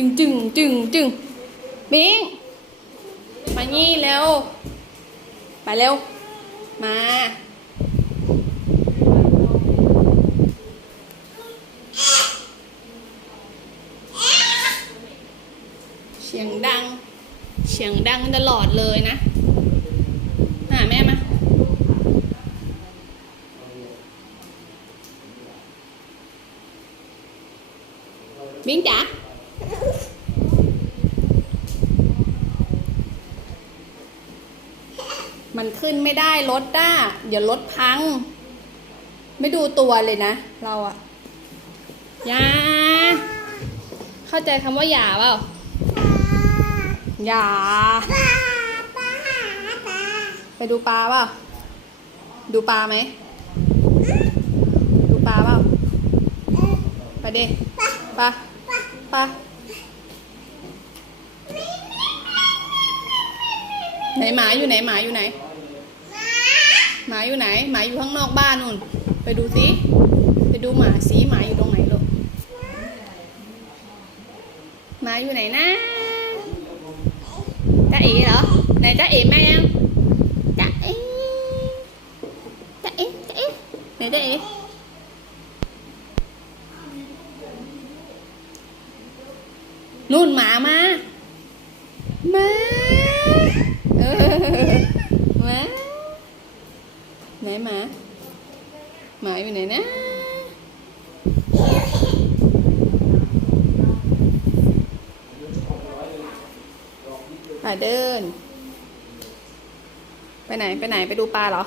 จึงจึงจึงจึงบิงมานี่เร็ว ไปเร็ว มา เสียงดัง เสียงดังตลอดเลยนะ หาแม่มาบิงจ๋า มันขึ้นไม่ได้รถด้าเดี๋ยวรถพัง ไม่ดูตัวเลยนะ เราอะอยาเข้าใจคำว่าอย่าเปล่าอย่าไปดูปลาเปล่าดูปลาไหมดูปลาเปล่าไปเดิปลาปลา ไหนหมาอยู่ไหนหมาอยู่ไหน หมาอยู่ไหน หมาอยู่ข้างนอกบ้านนู่น ไปดูสิไปดูหมาสิหมาอยู่ตรงไหนลูกหมาอยู่ไหนนะจ้าเอ๋เหรอไหนจ้าเอ๋แม่ยังจ้าเอ๋จ้าเอ๋จ้าเอ๋ไหนจ้าเอ๋นู่นหมามามาเออมา ไหนหมาหมาอยู่ไหนนะไปเดิน ไปไหนไปไหนไปดูปลาเหรอ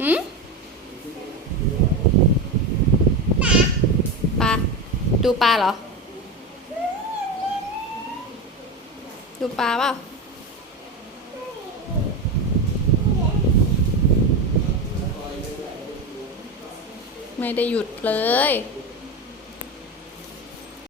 หืมปลาดูปลาเหรอ ดูปลาเปล่า ไม่ได้หยุดเลย